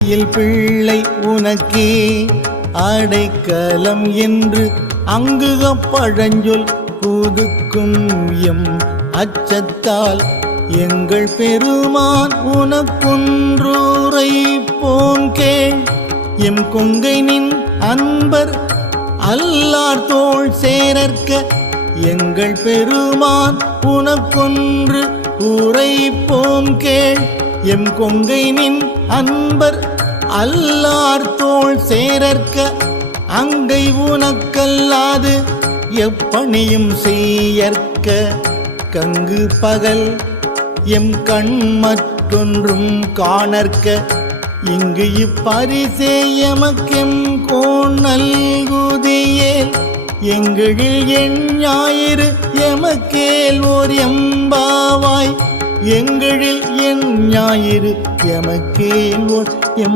பிள்ளை உனக்கே அடைக்கலம் என்று அங்குக பழஞ்சொல் புதுக்கும் எம் அச்சத்தால் எங்கள் பெருமான் உனக்குன்றூரை போங்கேள். எம் கொங்கை நின் அன்பர் அல்லார் தோள் சேரற்க எங்கள் பெருமான் உனக்கொன்று ஊரை போங்கேள். எம் கொங்கை நின் அன்பர் அல்லார் தோள் சேரற்க அங்கை உனக்கல்லாது எப்பணியும் செய்யற்க கங்கு பகல் எம் கண் மற்றொன்றும் காணற்க இங்கு இப்பரிசே எமக்கெம் கோன் நல்குதியேல். எங்களில் என் ஞாயிறு எமக்கேல் ஓர் எம்பாவாய் எங்களில் என் ஞாயிறு எமக்கேல் ஓர்